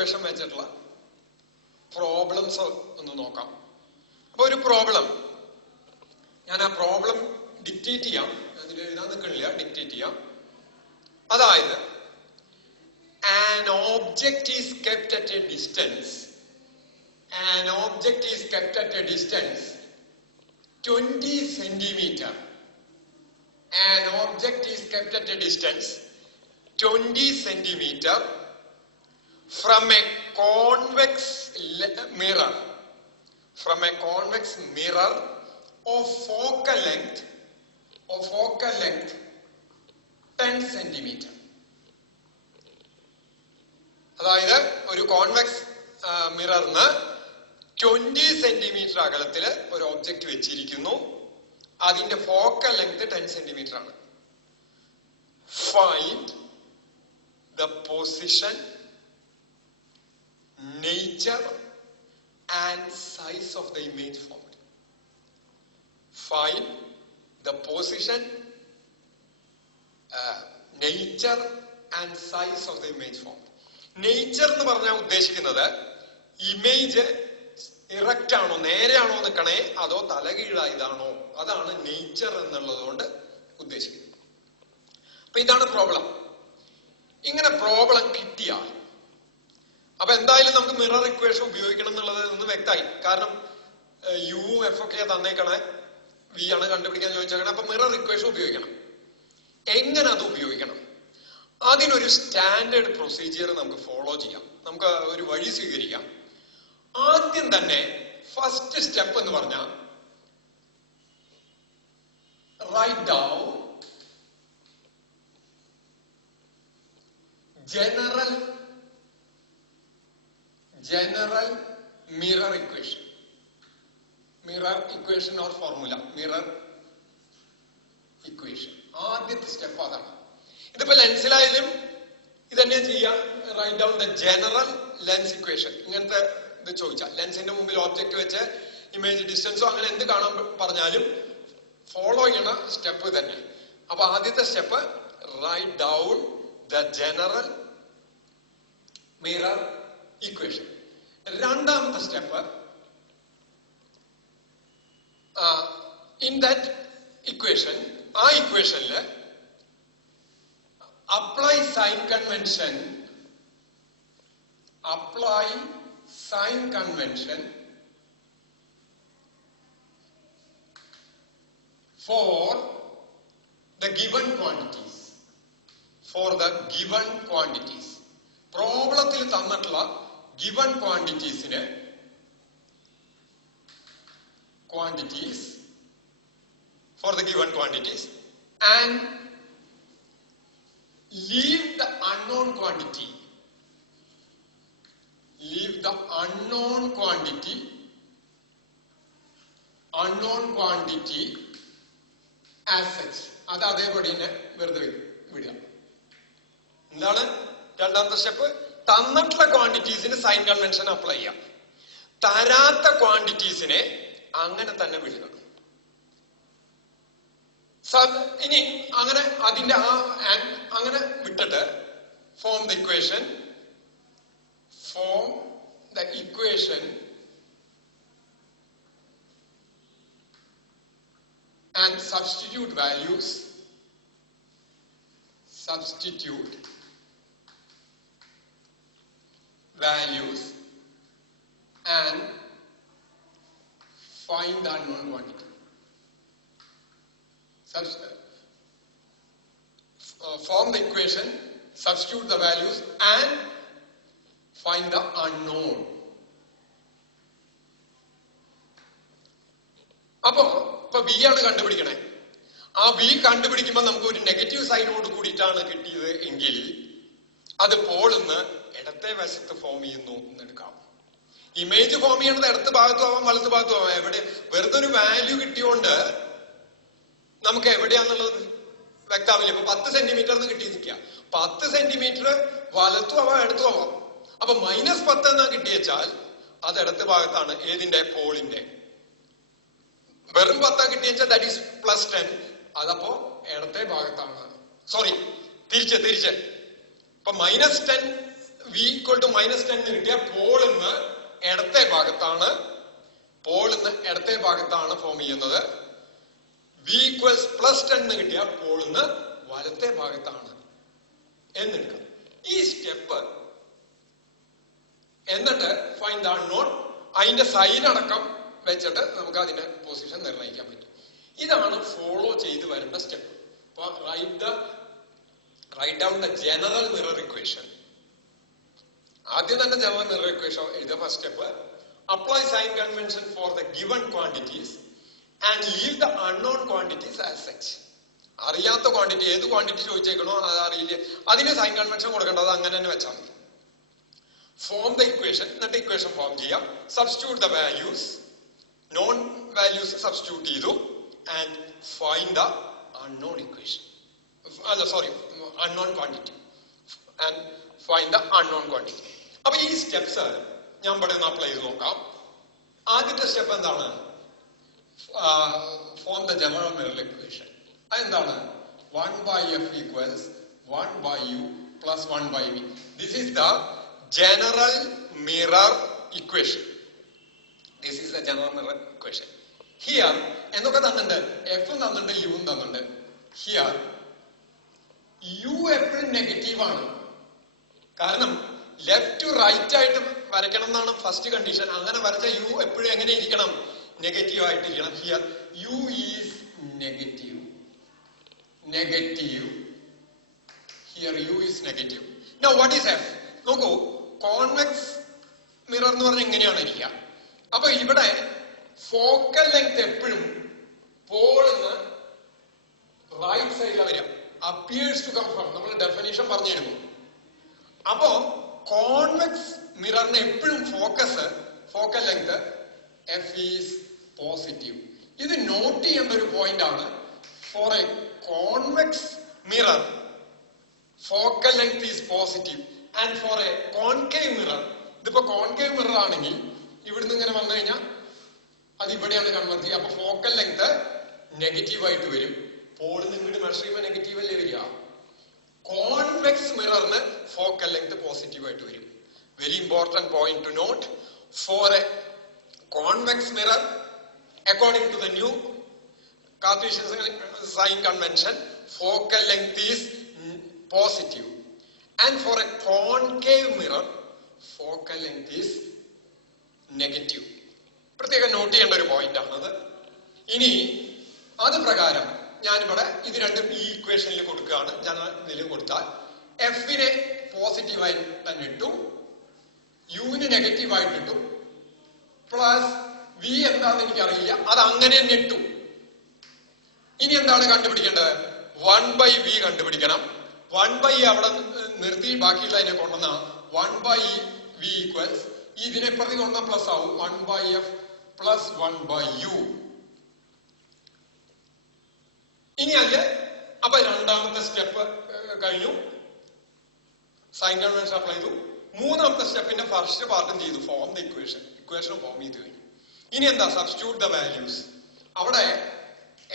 Equation വെച്ചിട്ടുള്ള problems ഒന്ന് നോക്കാം. അപ്പൊ ഒരു പ്രോബ്ലം, ഞാൻ ആ പ്രോബ്ലം ഡിക്റ്റേറ്റ് ചെയ്യാം, അതിൽ എഴുതാൻ നിൽക്കണില്ല, ഡിക്റ്റേറ്റ് ചെയ്യാം. അതായത് an object is kept at a distance, an object is kept at a distance 20 centimeter, an object is kept at a distance 20 centimeter from a convex mirror, from a convex mirror of focal length 10 centimeter. അതായത് ഒരു convex മിററിന് 20 centimetre അകലത്തില് ഒരു object വെച്ചിരിക്കുന്നു. അതിന്റെ focal length 10 centimetre ആണ്. Find the position, nature and size of the image formed. Find the position, nature and size of the image formed. Nature എന്ന് പറഞ്ഞാൽ ഉദ്ദേശിക്കുന്നത് image erect ആണോ, നേരെയാണോ നിൽക്കണേ, അതോ തലകീഴായതാണോ, അതാണ് നേച്ചർ എന്നുള്ളത് കൊണ്ട് ഉദ്ദേശിക്കുന്നത്. അപ്പൊ ഇതാണ് പ്രോബ്ലം. ഇങ്ങനെ പ്രോബ്ലം കിട്ടിയാൽ അപ്പൊ എന്തായാലും നമുക്ക് മിറർ ഇക്വേഷൻ ഉപയോഗിക്കണം എന്നുള്ളത് ഒന്ന് വ്യക്തമായി. കാരണം യു എഫ് ഒക്കെ തന്നേക്കണേ, വി ആണ് കണ്ടുപിടിക്കാൻ ചോദിച്ചേക്കണേ. അപ്പൊ മിറർ ഇക്വേഷൻ ഉപയോഗിക്കണം. എങ്ങനെ അത് ഉപയോഗിക്കണം? അതിനൊരു സ്റ്റാൻഡേർഡ് പ്രൊസീജിയർ നമുക്ക് ഫോളോ ചെയ്യാം, നമുക്ക് ഒരു വഴി സ്വീകരിക്കാം. ആദ്യം തന്നെ ഫസ്റ്റ് സ്റ്റെപ്പ് എന്ന് പറഞ്ഞാൽ write down general mirror equation or formula. Mirror equation ആദ്യത്തെ സ്റ്റെപ്പ് അതാണ്. ഇതിപ്പോ ലെൻസിലായാലും ഇതന്നെ ചെയ്യാം. Write down the general lens equation. ഇങ്ങനത്തെ ഇത് ചോദിച്ചാൽ ലെൻസിന്റെ മുമ്പിൽ ഓബ്ജക്ട് വെച്ച് ഇമേജ് ഡിസ്റ്റൻസോ അങ്ങനെ എന്ത് കാണാൻ പറഞ്ഞാലും ഫോളോ ചെയ്യണ സ്റ്റെപ്പ് തന്നെ. അപ്പൊ ആദ്യത്തെ step write down the general mirror equation. രണ്ടാമത്തെ സ്റ്റെപ്പ് ഇൻ ദാറ്റ് ഇക്വേഷൻ, ആ ഇക്വേഷനില് apply sign convention for the given quantities. പ്രോബ്ലത്തിൽ തന്നിട്ടുള്ള given quantities for the given quantities and leave the unknown quantity as such. അത് അതേപടി തന്നെ വെറുതെ വിടുക. എന്താണ് രണ്ടാമത്തെ സ്റ്റെപ്പ്? തന്നിട്ടുള്ള ക്വാണ്ടിറ്റീസിന് സൈൻ കൺവെൻഷൻ അപ്ലൈ ചെയ്യാം. തരാത്ത ക്വാണ്ടിറ്റീസിനെ അങ്ങനെ തന്നെ വിടുക. ഇനി അങ്ങനെ അതിന്റെ അങ്ങനെ വിട്ടിട്ട് form the equation and substitute values and find the unknown quantity. Form the equation, substitute the values and find the unknown. അപ്പോ ഇപ്പൊ ബി ആണ് കണ്ടുപിടിക്കണേ. ആ ബി കണ്ടുപിടിക്കുമ്പോൾ നമുക്ക് ഒരു നെഗറ്റീവ് സൈനോട് കൂടിയിട്ടാണ് കിട്ടിയത് എങ്കിൽ അത് പോളിന്ന് ഇടത്തെ വശത്ത് ഫോം ചെയ്യുന്നു എന്നെടുക്കാം. ഇമേജ് ഫോം ചെയ്യണത് ഇടത്ത് ഭാഗത്തും ആവാം വലത്ത് ഭാഗത്തും ആവാം. എവിടെ വെറുതെ ഒരു വാല്യൂ കിട്ടിയോണ്ട് നമുക്ക് എവിടെയാന്നുള്ളത് വ്യക്തമാവില്ല. ഇപ്പൊ 10 സെന്റിമീറ്റർ എന്ന് കിട്ടി നിൽക്കുക. 10 സെന്റിമീറ്റർ വലത്തും ആവാം ഇടത്തും ആവാം. അപ്പൊ -10 എന്നാ കിട്ടിയച്ചാൽ അത് ഇടത്ത് ഭാഗത്താണ്. ഏതിന്റെ? പോളിന്റെ. വെറും 10 കിട്ടിയച്ചാൽ ദാറ്റ് ഈസ് +10. അതപ്പോ ഇടത്തെ ഭാഗത്താണ്. സോറി, തിരിച്ച് ഇപ്പൊ -10 വി ഈക്വൽ ടു -10 എന്ന് കിട്ടിയ പോളിന്ന് ഇടത്തെ ഭാഗത്താണ് ഫോം ചെയ്യുന്നത്. വി ഈക്വൽസ് +10 എന്ന് കിട്ടിയ പോളിന്ന് വലത്തെ ഭാഗത്താണ് എന്നെടുക്കാം. ഈ സ്റ്റെപ്പ് എന്നിട്ട് ഫൈൻഡ് ദ അൺനോൺ, അതിന്റെ സൈൻ അടക്കം വെച്ചിട്ട് നമുക്ക് അതിന്റെ പൊസിഷൻ നിർണ്ണയിക്കാൻ പറ്റും. ഇതാണ് ഫോളോ ചെയ്ത് വരേണ്ട സ്റ്റെപ്പ്. അപ്പൊ write down the general mirror equation. ആദ്യം തന്നെ ജനറൽ മിറർ ഇക്വേഷൻ എഴുതുക. First step, apply sign convention for the given quantities and leave the unknown quantities as such. അറിയാത്ത ക്വാണ്ടിറ്റി, ഏത് ക്വാണ്ടിറ്റി ചോദിച്ചേക്കണോ അത് അറിയില്ല, അതിന് സൈൻ കൺവെൻഷൻ കൊടുക്കേണ്ടത് അങ്ങനെ തന്നെ വെച്ചാൽ മതി. ഫോം ദ ഇക്വേഷൻ, എന്നിട്ട് ഇക്വേഷൻ ഫോം ചെയ്യാം. Substitute the values, known values substitute ചെയ്തു. And find the unknown equation, unknown quantity, and find the unknown quantity. അപ്പൊ ഈ സ്റ്റെപ്സ് ഞാൻ ഇവിടെ നിന്ന് അപ്ലൈ ചെയ്ത് നോക്കാം. ആദ്യത്തെ സ്റ്റെപ്പ് എന്താണ്? Form the general mirror equation. അതെന്താണ്? 1/f equals 1/u plus 1/v. This is the general mirror equation. This is the general mirror equation. Here എന്തൊക്കെ തന്നിട്ടുണ്ട്? f തന്നിട്ടുണ്ട്, u തന്നിട്ടുണ്ട്. Here u എപ്പോഴും നെഗറ്റീവ് ആണ്. കാരണം ലെഫ്റ്റ് ടു റൈറ്റ് ആയിട്ട് വരയ്ക്കണം എന്നാണ് ഫസ്റ്റ് കണ്ടീഷൻ. അങ്ങനെ വരച്ച u എപ്പോഴും എങ്ങനെ ഇരിക്കണം? നെഗറ്റീവ് ആയിട്ടിരിക്കണം. Here u is negative. Here u is negative. Now what is f? നോക്കൂ, കോൺവെക്സ് മിറർ എന്ന് പറഞ്ഞാൽ എങ്ങനെയാണ് ഇരിക്കുക? അപ്പൊ ഇവിടെ ഫോക്കൽ ലെങ്ത് എപ്പോഴും പോളിന്ന് റൈറ്റ് സൈഡിലാണ് വരിക. അപ്പിയേഴ്സ് ടു കം ഫ്രം, നമ്മൾ ഡെഫിനിഷൻ പറഞ്ഞിരുന്നു. അപ്പോ കോൺവെക്സ് മിററിന് എപ്പോഴും focal length f is positive. ഇത് നോട്ട് ചെയ്യേണ്ട ഒരു പോയിന്റ് ആണ്. For a convex mirror focal length is positive, and for a concave mirror, ഇതിപ്പോ കോൺകേവ് മിറർ ആണെങ്കിൽ ഇവിടുന്ന് ഇങ്ങനെ വന്നു കഴിഞ്ഞാൽ അത് ഇവിടെയാണ് കൺവെർട്ട് ചെയ്യുക. അപ്പൊ ഫോക്കൽ ലെങ്ത് നെഗറ്റീവ് ആയിട്ട് വരും. പോളിൽ ഇങ്ങോട്ട് മെഷർ ചെയ്യുമ്പോൾ നെഗറ്റീവ് അല്ലേ വരിക? കോൺവെക്സ് മിററിന് ഫോക്കൽ ലെങ്ത് പോസിറ്റീവ് ആയിട്ട് വരും. Very important point to note. For a convex mirror according to the new Cartesian sign convention, focal length is positive, and for a concave mirror focal length is negative. പ്രത്യേകം note ചെയ്യേണ്ട ഒരു point ആണത്. ഇനി അത് പ്രകാരം ഞാനിവിടെ ഇത് രണ്ടും ഈ ഇക്വേഷനിൽ കൊടുക്കുകയാണ്. ഞാൻ ഇതിൽ കൊടുത്താൽ എഫിനെ പോസിറ്റീവായി തന്നെ ഇട്ടു, യുവിന് നെഗറ്റീവായിട്ട് ഇട്ടു, പ്ലസ് വി എന്താണെന്ന് എനിക്കറിയില്ല, അത് അങ്ങനെ തന്നെ ഇട്ടു. ഇനി എന്താണ് കണ്ടുപിടിക്കേണ്ടത്? 1/v കണ്ടുപിടിക്കണം. 1/e അവിടെ നിർത്തി ബാക്കിയുള്ള അതിനെ കൊണ്ടുവന്ന 1/v ഈക്വൽസ് ഇതിനെ പ്രതി കൊണ്ട പ്ലസ് ആവും 1/f പ്ലസ് 1/u. ഇനി അല്ലേ അപ്പൊ രണ്ടാമത്തെ സ്റ്റെപ്പ് കഴിഞ്ഞു, സൈൻ കൺവെൻഷൻ അപ്ലൈ ചെയ്തു. മൂന്നാമത്തെ സ്റ്റെപ്പിന്റെ ഫസ്റ്റ് പാർട്ടും ചെയ്തു, ഫോം ദ ഇക്വേഷൻ ഫോം ചെയ്ത് കഴിഞ്ഞു. ഇനി എന്താ? Substitute the values. അവിടെ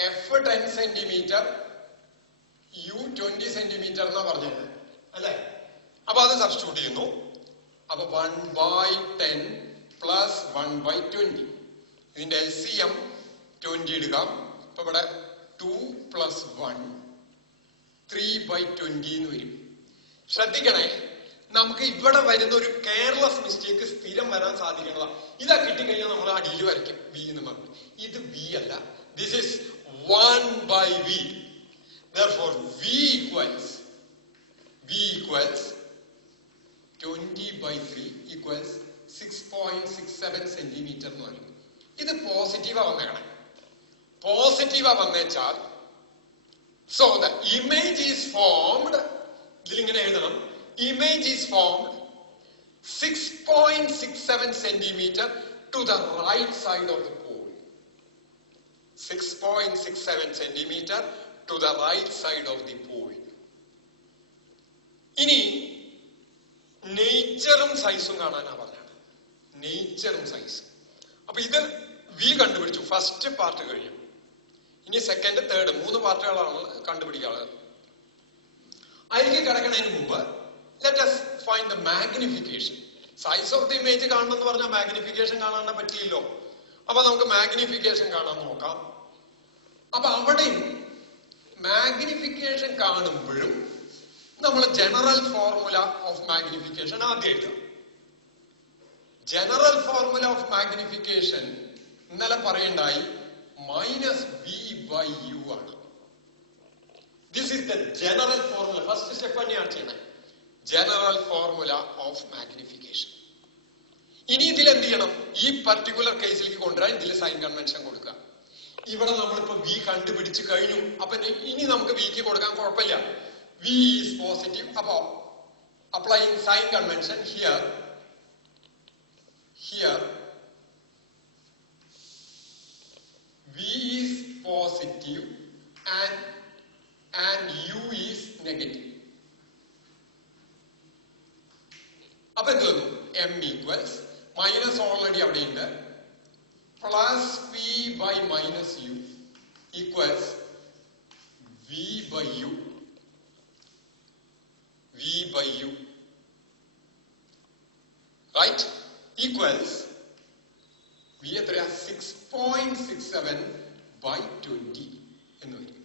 എഫ് 10 സെന്റിമീറ്റർ, യു 20 സെന്റിമീറ്റർ എന്നാ പറഞ്ഞത് അല്ലെ? അപ്പൊ അത് സബ്സ്റ്റിറ്റ്യൂട്ട് ചെയ്യുന്നു. അപ്പൊ 1/10 പ്ലസ് 1/20, ഇതിന്റെ LCM 20 എടുക്കാം. അപ്പൊ ഇവിടെ 2 + 1 3/20 എന്ന് വരും. ശ്രദ്ധിക്കണേ, നമുക്ക് ഇവിടെ വരുന്ന ഒരു കെയർലെസ് മിസ്റ്റേക്ക് സ്ഥിരം വരാൻ സാധിക്കുന്നതാ. ഇതാ കിട്ടിക്കഴിഞ്ഞാൽ നമ്മൾ അടിയിൽ വരയ്ക്കും v എന്ന് പറഞ്ഞു. ഇത് v അല്ല, this is 1/v. Therefore v equals 20/3 equals 6.67 centimetre എന്ന് പറയും. ഇത് പോസിറ്റീവാ വന്നേക്കണേ. പോസിറ്റീവാ വന്നേച്ചാൽ so the image is formed, ഇതിലിങ്ങനെ എഴുതണം, image is formed 6.67 centimetre to the right side of the pole. 6.67 centimetre to the right side of the pole. ഇനി നേച്ചറും സൈസും കാണാനാ പറഞ്ഞാണ്. നേച്ചറും സൈസും. അപ്പൊ ഇത് വി കണ്ടുപിടിച്ചു, ഫസ്റ്റ് പാർട്ട് കഴിഞ്ഞു. ഇനി സെക്കൻഡ്, തേർഡ്, 3 പാർട്ടുകളാണ് കണ്ടുപിടിക്കാനുള്ളത്. അതിലേക്ക് കിടക്കുന്നതിന് മുമ്പ് let us find the magnification. Size of the image കാണണമെന്ന് പറഞ്ഞാൽ മാഗ്നിഫിക്കേഷൻ കാണാൻ പറ്റില്ലല്ലോ. അപ്പൊ നമുക്ക് മാഗ്നിഫിക്കേഷൻ കാണാൻ നോക്കാം. അപ്പൊ അവിടെയും മാഗ്നിഫിക്കേഷൻ കാണുമ്പോഴും നമ്മൾ ജനറൽ ഫോർമുല ഓഫ് മാഗ്നിഫിക്കേഷൻ ആദ്യം എഴുതാം. ജനറൽ ഫോർമുല ഓഫ് മാഗ്നിഫിക്കേഷൻ ഇന്നലെ പറയണ്ടായി -v/u ആണ്. This is the general formula. First step തന്നെയാണ് ചെയ്യണേ, ജനറൽ ഫോർമുല ഓഫ് മാഗ്നിഫിക്കേഷൻ. ഇനി ഇതിൽ എന്ത് ചെയ്യണം? ഈ പർട്ടിക്കുലർ കേസിലേക്ക് കൊണ്ടുവരാൻ ഇതിൽ സൈൻ കൺവെൻഷൻ കൊടുക്കുക. ഇവിടെ നമ്മളിപ്പോ വി കണ്ടുപിടിച്ച് കഴിഞ്ഞു. അപ്പൊ ഇനി നമുക്ക് വിക്ക് കൊടുക്കാൻ കുഴപ്പമില്ല. V is positive. അപ്പോ applying sign convention here v is positive and u is negative. അപ്പൊ എന്ത് വന്നു? m equals മൈനസ് ഓൾറെഡി അവിടെ ഉണ്ട്, plus v by minus u equals v by u right equals v എത്രയാ? 6.67 by 20 എന്ന് വരും.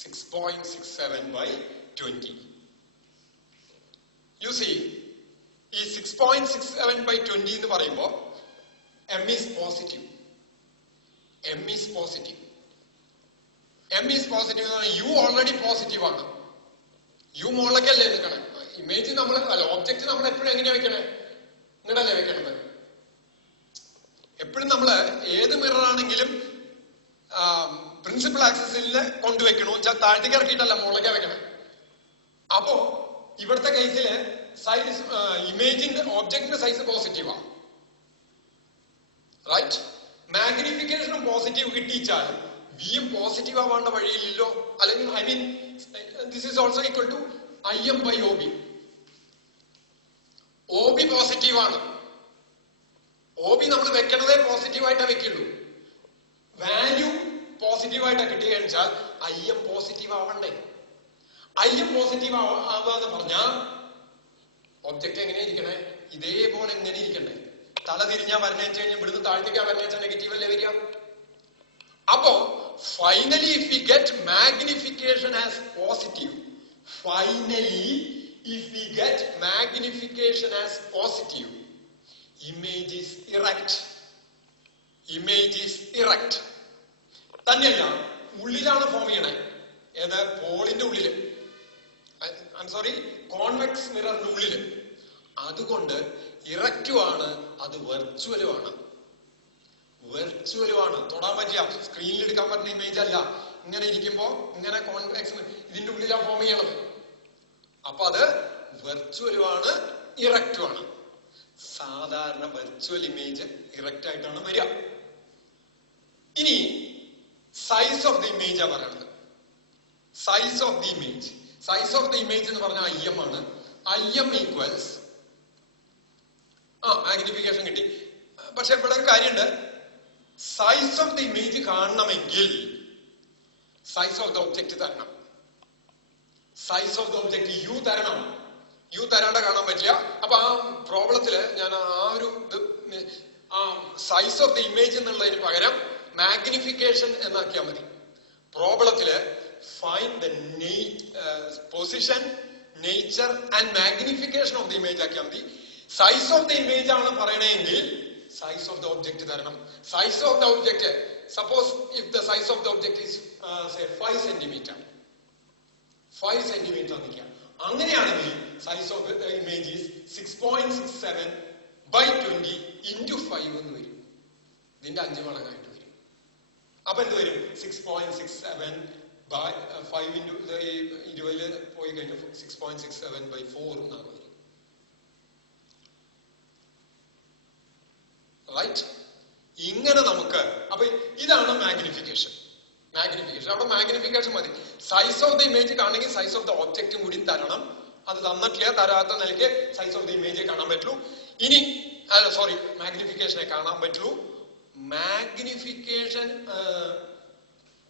6.67 by 20. You see, ഈ 6.67 by 20 എന്ന് പറയുമ്പോ m is positive. m is positive u already positive ആണ്. യു മുകളിലേക്കല്ലേ നിൽക്കണേ. ഇമേജ് നമ്മൾ അല്ല, ഒബ്ജക്റ്റ് നമ്മൾ എപ്പോഴും എങ്ങനെയാ വെക്കണേ? ഇങ്ങനല്ലേ വെക്കണത്. എപ്പോഴും നമ്മള് ഏത് മിറർ ആണെങ്കിലും പ്രിൻസിപ്പൽ ആക്സിസിൽ കൊണ്ടുവെക്കണോ വെച്ചാൽ താഴ്ത്തേക്ക് ഇറക്കിയിട്ടല്ല മുകളിലേക്ക് വെക്കണേ. അപ്പോ ഇവിടുത്തെ കേസില് സൈസ് ഇമേജിന്റെ ഒബ്ജക്റ്റിന്റെ സൈസ് പോസിറ്റീവാ, റൈറ്റ്? മാഗ്നിഫിക്കേഷനും പോസിറ്റീവ് കിട്ടിച്ചാൽ വിയും പോസിറ്റീവ് ആവാണ്ട വഴിയില്ലല്ലോ. അല്ലെങ്കിൽ I mean this is also equal to im by ob. ob positive ആണ്. ob നമ്മൾ വെക്കണതേ പോസിറ്റീവായിട്ടേ വെക്കുള്ളൂ. വാല്യൂ പോസിറ്റീവായിട്ടാ കിട്ടുകയെന്ന് വെച്ചാൽ im പോസിറ്റീവ് ആവണ്ടേ. im പോസിറ്റീവ് ആവാന്ന് പറഞ്ഞാ ഒബ്ജക്റ്റ് എങ്ങനെ ഇരിക്കണേ? ഇതേപോലെ എങ്ങനെ ഇരിക്കണ്ടേ? തല തിരിഞ്ഞാ വരണേച്ച് കഴിഞ്ഞാൽ ഇവിടുന്ന് താഴ്ത്തേക്കാ വരണേച്ചാൽ നെഗറ്റീവ് അല്ലേ വരിക. അപ്പോ finally if we get magnification as positive, image is erect. തന്നെയല്ല, ഉള്ളിലാണ് ഫോം ചെയ്യണേ. ഏത്? പോളിന്റെ ഉള്ളില്, കോൺവെക്സ് മിററിന്റെ ഉള്ളില്. അതുകൊണ്ട് ഇറക്റ്റും ആണ്, അത് വെർച്വലും ആണ്. തൊടാൻ പറ്റിയ സ്ക്രീനിൽ എടുക്കാൻ പറ്റുന്ന ഇമേജ് അല്ല. ഇങ്ങനെ ഇരിക്കുമ്പോ ഇങ്ങനെ കോൺവെക്സ് ഇതിന്റെ ഉള്ളിലാണ് ഫോം ചെയ്യണത്. അപ്പൊ അത് വെർച്വലും ആണ്, ഇറക്റ്റും ആണ്. സാധാരണ വെർച്വൽ ഇമേജ് ഇറക്റ്റ് ആയിട്ടാണ് വരിക. ഇനി സൈസ് ഓഫ് ദി ഇമേജ് ആ പറയണത്. സൈസ് ഓഫ് ദി ഇമേജ് എന്ന് പറഞ്ഞാൽ im ആണ്. im ഈക്വൽസ് മാഗ്നിഫിക്കേഷൻ കിട്ടി. പക്ഷെ ഇവിടെ ഒരു കാര്യമുണ്ട്. സൈസ് ഓഫ് ദി ഇമേജ് കാണണമെങ്കിൽ സൈസ് ഓഫ് ദ ഒബ്ജക്റ്റ് തരണം. Size of the object u തരണം. യു തരാണ്ട് കാണാൻ പറ്റില്ല. അപ്പൊ ആ പ്രോബ്ലത്തില് ഞാൻ സൈസ് ഓഫ് ദ ഇമേജ് എന്നുള്ളതിന് പകരം മാഗ്നിഫിക്കേഷൻ എന്നാക്കിയാൽ മതി. പ്രോബ്ലത്തില് find the position, nature and magnification of the image ആക്കിയാൽ മതി. സൈസ് ഓഫ് ദ ഇമേജ് ആണ് പറയണമെങ്കിൽ സൈസ് ഓഫ് ദ ഒബ്ജക്റ്റ് തരണം. Size of the object, suppose if the size of the object is 5 centimetre നിൽക്കുക. അങ്ങനെയാണെങ്കിൽ size of the image is 6.67 by 20 into 5 എന്ന് വരും. ഇതിന്റെ 5 മടങ്ങായിട്ട് വരും. അപ്പൊ എന്ത് വരും? 6.67 by 5 into 20 പോയി കഴിഞ്ഞാൽ 6.67 by 4 എന്നാണ് വരും. റൈറ്റ്? ഇങ്ങനെ നമുക്ക്, അപ്പൊ ഇതാണ് മാഗ്നിഫിക്കേഷൻ. അവിടെ മാഗ്നിഫിക്കേഷൻ മതി. സൈസ് ഓഫ് ദ ഇമേജ് കാണണമെങ്കിൽ സൈസ് ഓഫ് ദ ഒബ്ജക്റ്റും കൂടി തരണം. അത് തന്നിട്ടില്ല. തരാത്ത നിലയ്ക്ക് സൈസ് ഓഫ് ദ ഇമേജ് കാണാൻ പറ്റുള്ളൂ. ഇനി മാഗ്നിഫിക്കേഷനെ കാണാൻ പറ്റുള്ളൂ. മാഗ്നിഫിക്കേഷൻ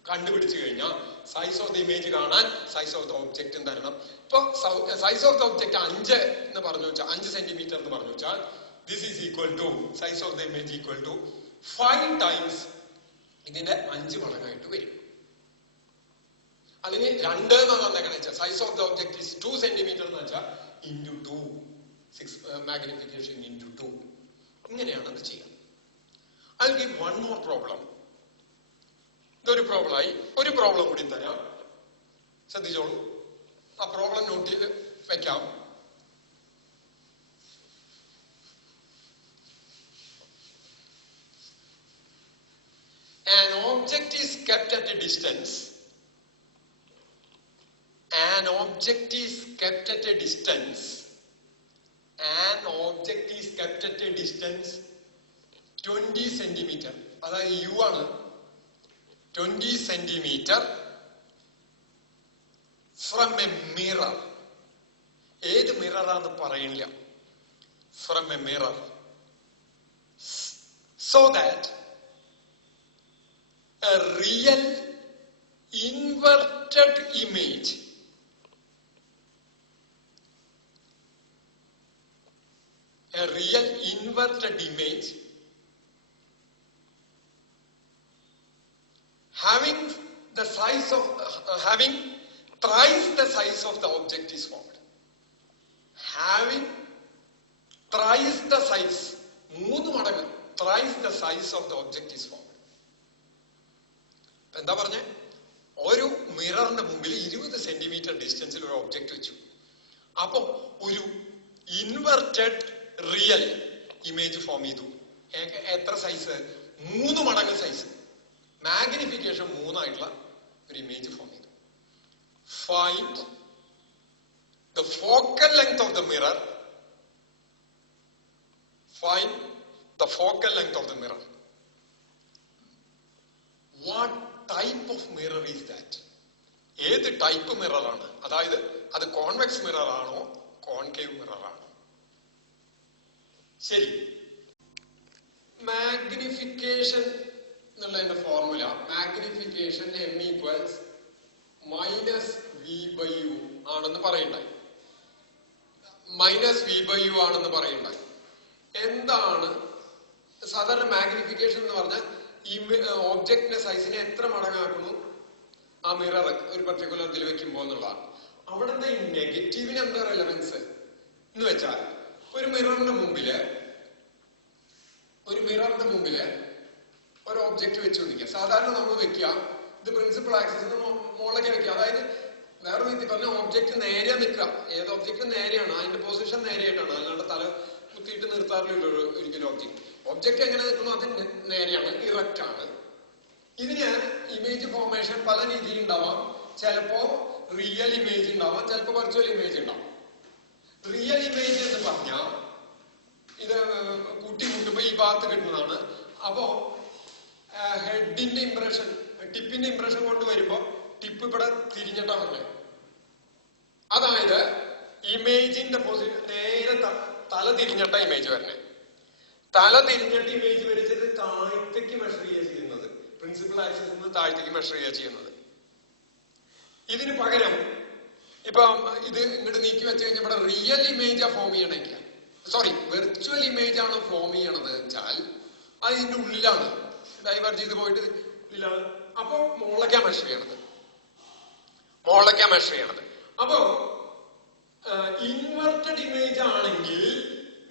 കണ്ടുപിടിച്ചു കഴിഞ്ഞാൽ സൈസ് ഓഫ് ദ ഇമേജ് കാണാൻ സൈസ് ഓഫ് ദ ഒബ്ജക്റ്റും തരണം. ഇപ്പൊ സൈസ് ഓഫ് ദ ഒബ്ജക്ട് 5 എന്ന് പറഞ്ഞു വെച്ചാൽ 5 സെന്റിമീറ്റർ എന്ന് പറഞ്ഞു വെച്ചാൽ this is equal to size of the image equal to 5 times ഇതിന്റെ 5 മടങ്ങായിട്ട് വരും. അതിന് 2 എന്നാണ് തന്നേക്കണ വെച്ചാൽ size of the object is 2 centimetre എന്ന് വെച്ചാൽ ഇൻറ്റു 2 6 മാഗ്നിഫിക്കേഷൻ ഇൻറ്റു 2 ഇങ്ങനെയാണ് അത് ചെയ്യുക. I'll give one more problem. ഇതൊരു പ്രോബ്ലമായി. ഒരു പ്രോബ്ലം കൂടി തരാം, ശ്രദ്ധിച്ചോളൂ. ആ പ്രോബ്ലം നോട്ട് ചെയ്ത് വെക്കാം. An object is kept at a distance. An object is kept at a distance. An object is kept at a distance 20 centimeter. അതായത് യു ആണ്. 20 centimeter from a mirror. ഏത് മിററാന്ന് പറയില്ല. From a mirror. So that a real inverted image having the size of having thrice the size of the object is formed. Having thrice the size, 3 മടങ്ങ് thrice the size of the object is formed. എന്താ പറഞ്ഞേ? ഒരു മിററിന്റെ മുമ്പിൽ 20 centimetre ഡിസ്റ്റൻസിൽ ഒരു object വെച്ചു. അപ്പൊ ഒരു inverted real image form ചെയ്തു. എത്ര സൈസ്? 3 മടങ്ങ് സൈസ്, മാഗ്നിഫിക്കേഷൻ 3 ആയിട്ടുള്ള ഒരു ഇമേജ് ഫോം ചെയ്തു. Find the focal length of the mirror. Find the focal length of the mirror. What type of mirror is that? ഏത് ടൈപ്പ് മിററാണ്? അതായത് അത് കോൺവെക്സ് മിറർ ആണോ കോൺകേവ് മിറർ ആണോ? ശരി, മാഗ്നിഫിക്കേഷൻ എന്നുള്ളതിന്റെ formula magnification m equals -v/u ആണെന്ന് പറയണ്ടായി. -v/u ആണെന്ന് പറയണ്ടായി. എന്താണ് സാധാരണ മാഗ്നിഫിക്കേഷൻ എന്ന് പറഞ്ഞാൽ ഈ ഓബ്ജക്റ്റിന്റെ സൈസിനെ എത്ര മടങ്ങാക്കുന്നു ആ മിറർ ഒരു പർട്ടിക്കുലർ ഇതിൽ വെക്കുമ്പോ എന്നുള്ളതാണ്. അവിടുത്തെ ഈ നെഗറ്റീവിന് എന്താ റെലവൻസ് എന്ന് വെച്ചാൽ ഒരു മിററിന്റെ മുമ്പില് ഒരു ഒബ്ജക്റ്റ് വെച്ച് നിൽക്കുക. സാധാരണ നമ്മൾ വെക്കുക ഇത് പ്രിൻസിപ്പൽ ആക്സിസിന് മുകളിലേക്ക് വെക്കുക. അതായത് വേറെ രീതി പറഞ്ഞ ഒബ്ജക്റ്റ് നേരെ നിൽക്കുക. ഏത് ഒബ്ജക്റ്റ് നേരെയാണ്, അതിന്റെ പൊസിഷൻ നേരെയായിട്ടാണ്, അല്ലാണ്ട് തല കുത്തിയിട്ട് നിർത്താറില്ല ഒരിക്കലും. ഒബ്ജക്റ്റ് എങ്ങനെ നിൽക്കുന്നു അത് നേരെയാണ്, ഇറക്റ്റ് ആണ്. ഇതിന് ഇമേജ് ഫോർമേഷൻ പല രീതിയിൽ ഉണ്ടാവാം. ചിലപ്പോ റിയൽ ഇമേജ് ഉണ്ടാവാം, ചിലപ്പോ വെർച്വൽ ഇമേജ് ഉണ്ടാവാം. റിയൽ ഇമേജ് എന്ന് പറഞ്ഞാൽ ഇത് കൂട്ടിമുട്ടുമ്പോ ഈ ഭാഗത്ത് കിട്ടുന്നതാണ്. അപ്പോ ഹെഡിന്റെ ഇംപ്രഷൻ, ടിപ്പിന്റെ ഇംപ്രഷൻ കൊണ്ടുവരുമ്പോ ടിപ്പ് ഇവിടെ തിരിഞ്ഞിട്ടാ പറഞ്ഞത്. അതായത് ഇമേജിന്റെ നേരെ തല തിരിഞ്ഞിട്ട ഇമേജ് വരണേ. തല തിരിഞ്ഞിട്ട് ഇമേജ് വരച്ചത് താഴത്തേക്ക് മെഷർ ചെയ്യുന്നത്, പ്രിൻസിപ്പൽ ആക്സിസിൽ നിന്ന് താഴത്തേക്ക് മെഷർ ചെയ്യുന്നത്. ഇതിന് പകരം ഇപ്പൊ ഇത് ഇങ്ങോട്ട് നീക്കി വെച്ച് കഴിഞ്ഞാൽ ഇവിടെ റിയൽ ഇമേജാ ഫോം ചെയ്യണമെങ്കിൽ, സോറി വെർച്വൽ ഇമേജ് ആണ് ഫോം ചെയ്യണത് വെച്ചാൽ അത് ഇതിന്റെ ഉള്ളിലാണ്, ഡൈവേർജ് ചെയ്ത് പോയിട്ട് ഉള്ളിലാണ്. അപ്പൊ മുകളിലേക്കാ മെഷർ ചെയ്യണത്. അപ്പോ ഇൻവെർട്ടഡ് ഇമേജ് ആണെങ്കിൽ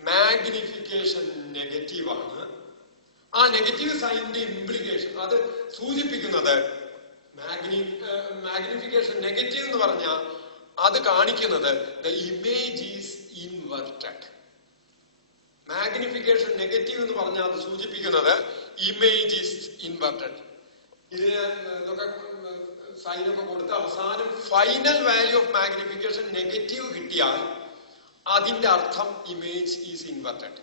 മാഗ്നിഫിക്കേഷൻ നെഗറ്റീവ് ആണ്. ആ നെഗറ്റീവ് സൈനിന്റെ ഇംപ്ലിക്കേഷൻ അത് സൂചിപ്പിക്കുന്നത് മാഗ്നിഫിക്കേഷൻ നെഗറ്റീവ് എന്ന് പറഞ്ഞാൽ അത് കാണിക്കുന്നത് the image is inverted. Magnification negative എന്ന് പറഞ്ഞാൽ അത് സൂചിപ്പിക്കുന്നത് ഇമേജ് ഈസ് ഇൻവെർട്ടഡ്. ഇതിന് ഇതൊക്കെ സൈനൊക്കെ കൊടുത്ത് അവസാനം final value of magnification negative കിട്ടിയാൽ അതിന്റെ അർത്ഥം image is inverted.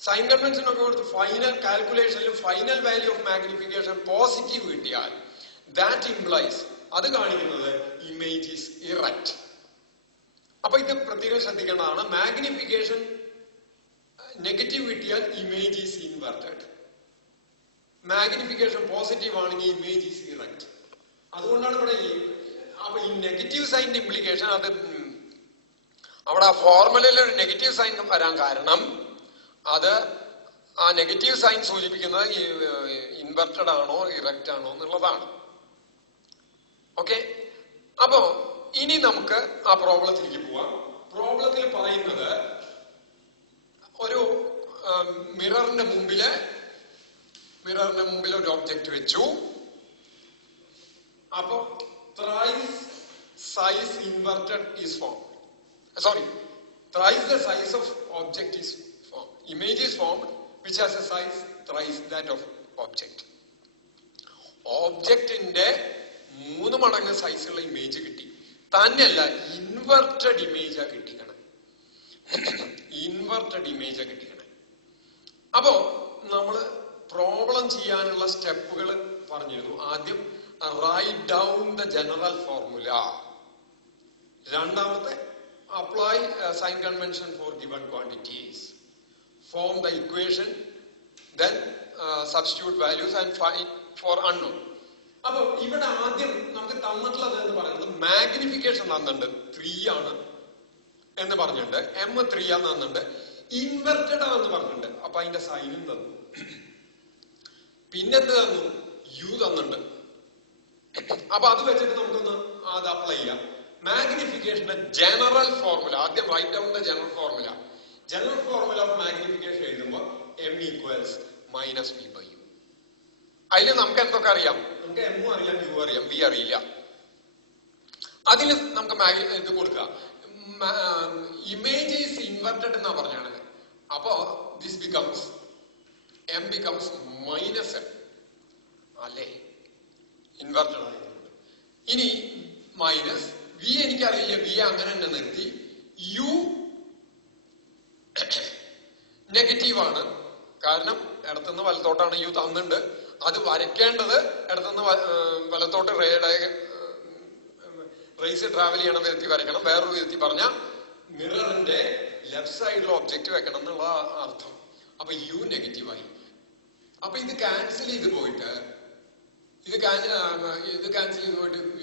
Sign convention ഒക്കെ കൊടുത്ത് ഫൈനൽ കാൽക്കുലേഷനിൽ final value of magnification positive കിട്ടിയാൽ ദാറ്റ് ഇംപ്ലൈസ്, അത് കാണിക്കുന്നത് ഇമേജ് ഈസ് ഇറക്റ്റ്. അപ്പൊ ഇത് പ്രത്യേകം ശ്രദ്ധിക്കേണ്ടതാണ്. മാഗ്നിഫിക്കേഷൻ നെഗറ്റീവ് കിട്ടിയാൽ image is inverted. Magnification positive ആണെങ്കിൽ ഇമേജ് ഈസ് ഇറക്റ്റ്. അതുകൊണ്ടാണ് ഇവിടെ അപ്പൊ ഈ നെഗറ്റീവ് സൈനിന്റെ ഇംപ്ലിക്കേഷൻ അത് അവിടെ ആ ഫോർമുലയിൽ ഒരു നെഗറ്റീവ് സൈൻ വരാൻ കാരണം അത് ആ നെഗറ്റീവ് സൈൻ സൂചിപ്പിക്കുന്നത് ഇൻവെർട്ടഡ് ആണോ ഇറക്റ്റ് ആണോ എന്നുള്ളതാണ്. ഓക്കെ, അപ്പോ ഇനി നമുക്ക് ആ പ്രോബ്ലത്തിലേക്ക് പോവാം. പ്രോബ്ലത്തിൽ പറയുന്നത് ഒരു മിററിന്റെ മുമ്പിൽ ഒരു ഒബ്ജക്റ്റ് വെച്ചു. അപ്പൊ thrice size inverted is formed. Sorry, thrice the size of object is formed. Image is formed which has a size thrice that of object. Objectന്റെ 3 മടങ്ങ് സൈസുള്ള ഇമേജ് കിട്ടി. തന്നെയല്ല, ഇൻവെർട്ടഡ് ഇമേജാ കിട്ടിക്കണം. ഇൻവെർട്ടഡ് ഇമേജാ കിട്ടിക്കണം. അപ്പോ നമ്മള് പ്രോബ്ലം ചെയ്യാനുള്ള സ്റ്റെപ്പുകൾ പറഞ്ഞിരുന്നു. ആദ്യം write down the general formula. രണ്ടാമത്തെ apply sign convention for given quantities. Form the equation, then substitute values and find for unknown. അപ്പൊ ഇവിടെ ആദ്യം നമുക്ക് തന്നിട്ടുള്ളത് എന്ന് പറയുന്നത് മാഗ്നിഫിക്കേഷൻ തന്നിട്ടുണ്ട് 3 ആണ് എന്ന് പറഞ്ഞിട്ടുണ്ട്, M 3 ആന്ന് തന്നിട്ടുണ്ട്, ഇൻവെർട്ടഡ് ആണെന്ന് പറഞ്ഞിട്ടുണ്ട്. അപ്പൊ അതിന്റെ സൈനും തന്നു. പിന്നെന്ത് തന്നു? U തന്നിട്ടുണ്ട്. അപ്പൊ അത് വെച്ചിട്ട് നമുക്കൊന്ന് അത് അപ്ലൈ ചെയ്യാം. മാഗ്നിഫിക്കേഷന്റെ ജനറൽ ഫോർമുല ആദ്യം write down the general formula. General formula of magnification എഴുതുമ്പോൾ M equals minus V by U. അതിൽ നമുക്ക് എന്തൊക്കെ അറിയാം? നമുക്ക് M അറിയാം, U അറിയാം, V അറിയില്ല. അതിൽ നമുക്ക് ഇത് കൊടുക്കുക. ഇമേജ് ഈസ് ഇൻവെർട്ടഡ് എന്നാ പറഞ്ഞാണ്. അപ്പോ this becomes M becomes minus M അല്ലേ, ഇൻവെർട്ടഡ് ആയതുകൊണ്ട്. ഇനി മൈനസ് V എനിക്കറിയില്ല, V അങ്ങനെ തന്നെ നിർത്തി. U നെഗറ്റീവ് ആണ്, കാരണം ഇടത്തുനിന്ന് വലത്തോട്ടാണ് U തന്നിട്ടുണ്ട്. അത് വരയ്ക്കേണ്ടത് ഇടത്തുനിന്ന് വലത്തോട്ട് റേസ് ട്രാവൽ ചെയ്യണം വിധത്തിൽ വരയ്ക്കണം. വേറൊരു വിധത്തിൽ പറഞ്ഞ മിററിന്റെ ലെഫ്റ്റ് സൈഡിൽ ഒബ്ജക്റ്റ് വെക്കണം എന്നുള്ള അർത്ഥം. അപ്പൊ U നെഗറ്റീവായി. അപ്പൊ ഇത് ക്യാൻസൽ ചെയ്ത് പോയിട്ട് we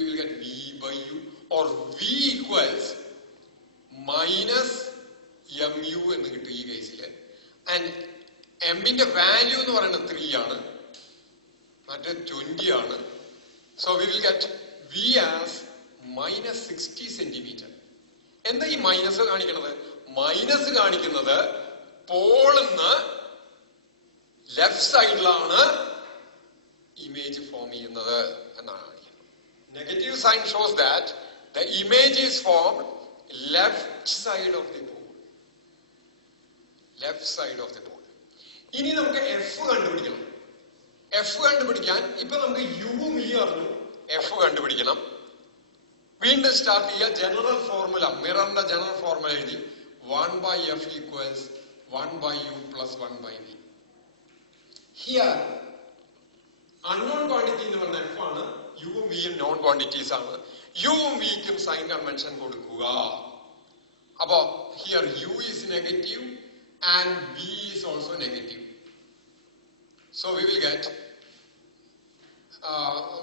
will get V by U or V equals minus MU എന്ന് കിട്ടും ഈ കേസില്. ആൻഡ് എമ്മിന്റെ വാല്യൂ എന്ന് പറയുന്നത് 3 ആണ്, മറ്റേ 20 ആണ്. So we will get V as minus 60 centimeter. എന്താ ഈ മൈനസ് കാണിക്കുന്നത്? മൈനസ് കാണിക്കുന്നത് പോളിന്ന് ലെഫ്റ്റ് സൈഡിലാണ് ഇമേജ് ഫോം ചെയ്യുന്നത് എന്നാണ് കാണിക്കുന്നത്. Negative sign shows that the image is formed left side of the pole. Left side of the pole. ഇനി നമുക്ക് എഫ് കണ്ടുപിടിക്കണം. എഫ് കണ്ടുപിടിക്കാൻ ഇപ്പൊ നമുക്ക് യുവും വി അറിഞ്ഞു, എഫ് കണ്ടുപിടിക്കണം. വീണ്ടും സ്റ്റാർട്ട് ചെയ്യുക. ജനറൽ ഫോർമുല, മിററിന്റെ ജനറൽ ഫോർമുല എഴുതി 1 by F equals 1 by U plus 1 by V. Here unknown quantity എന്ന് പറഞ്ഞ F ആണ്, യുവും വിയും നോൺ ക്വാണ്ടിറ്റീസ് ആണ്. യുവും വിക്കും സൈൻ കൺവെൻഷൻ കൊടുക്കുക. അപ്പോ here U is negative and V is also negative. So we will get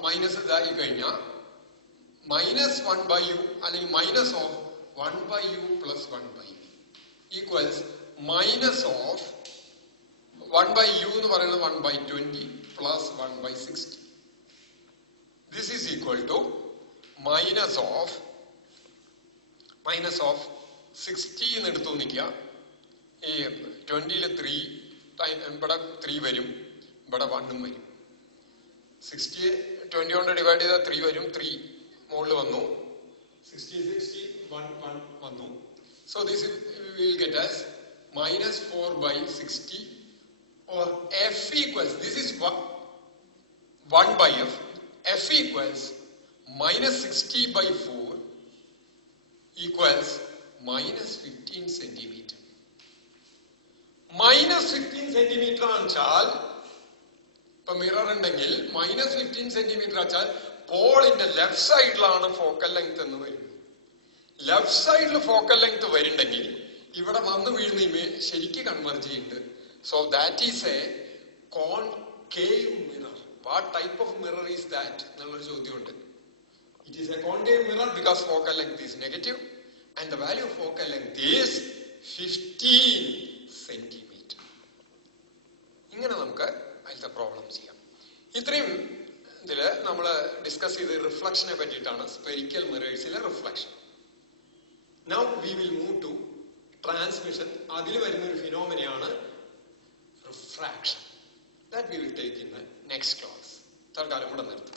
minus ഇതായി കഴിഞ്ഞാൽ മൈനസ് 1 by U അല്ലെങ്കിൽ minus of 1 by U plus 1 by V equals minus of 1 by U എന്ന് പറയുന്നത് 1 by 20 plus 1 by 60. This is equal to minus of 60 എന്ന് എടുത്തു നിൽക്കുക. ഈ 20ല് 3 ഇവിടെ 3 വരും, ഇവിടെ 1 വരും. 60 20 കൊണ്ട് ഡിവൈഡ് ചെയ്താൽ 3 വരും, 3 മുകളിൽ വന്നു, 60 1 വന്നു. So this we will get as minus 4 by 60 or F equals, this is 1 by F. F equals minus 60 by 4 equals minus 15 centimeter. Minus 15 centimeter ആണെച്ചാൽ ഇപ്പൊ മിറർ ഉണ്ടെങ്കിൽ മൈനസ് 15 സെന്റിമീറ്റർ വെച്ചാൽ പോളിന്റെ ലെഫ്റ്റ് സൈഡിലാണ് ഫോക്കൽ ലെങ്ത് എന്ന് വരുന്നത്. ലെഫ്റ്റ് സൈഡിൽ focal length വരുന്നുണ്ടെങ്കിൽ ഇവിടെ വന്നു വീഴുന്ന ഇമേജ് ശരിക്കും കൺവെർജ് ചെയ്യുന്നുണ്ട്. So that is A concave mirror. What type of mirror is that? എന്നുള്ളൊരു ചോദ്യമുണ്ട്. It is a concave mirror because focal length is negative and the value of focal length is 15 centimeter. ഇങ്ങനെ നമുക്ക് അതിലത്തെ problem ചെയ്യാം. ഇത്രയും ഇതില് നമ്മൾ discuss ചെയ്ത് റിഫ്ലക്ഷനെ പറ്റിയിട്ടാണ്, സ്പെരിക്കൽ മിറേഴ്സിലെ reflection. Now we will move to transmission. അതിൽ വരുന്ന ഒരു ഫിനോമിനയാണ് refraction. That we will take in the next class. തൽക്കാലം ഇവിടെ നിർത്താം.